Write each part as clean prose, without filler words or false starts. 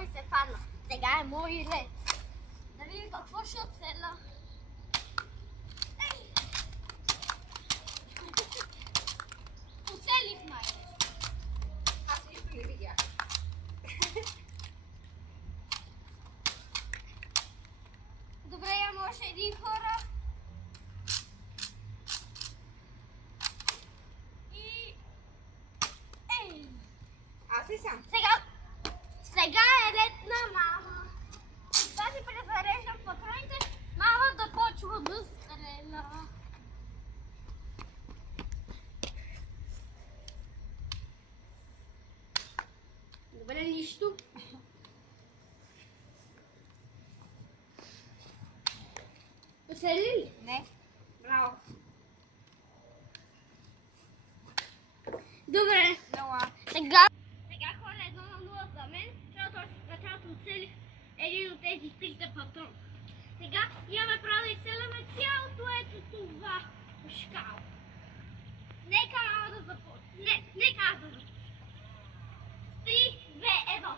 ми се падна. Сега е мой ред. Да видим какво ще оцеля. Оцелих, май. Аз нищо не видях. Добре, имам още един хора. И... Ей! Аз ли съм? Сега е ред на мама. Сега си презареждам патроните. Мама да почва да стреля. Добре, нищо. Посели ли? Не. Браво. Добре. Ела. Сега хора 1-0 за мен, защото още в началото оцелих един от тези трите патрона. Сега имаме право да изцеляме цялото ето това шкаф. Нека мама да започне. Нека аз да започна. 3, 2, 1.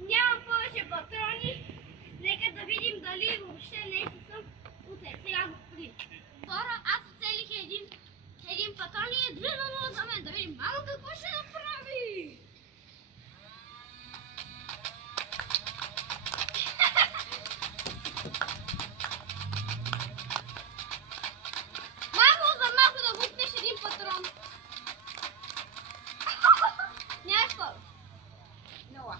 Нямам повече патрони. Нека да видим дали въобще нещо съм утре. Сега го спри. Втора, аз оцелих един патрон и е 2-0 за мен. Да видим мамо какво ще направи. Мамо, за малко да бутнеш един патрон. Нямаш повече. Ела.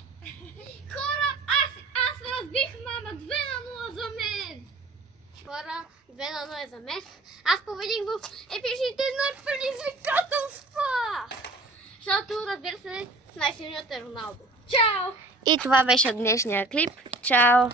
Хора, аз разбих мама 2-0 за мен. Хора, 2-0 е за мен. Аз победих в епичните предизвикателства. Защото, разбира се, най-силният е Роналдо. Чао! И това беше днешния клип. Чао!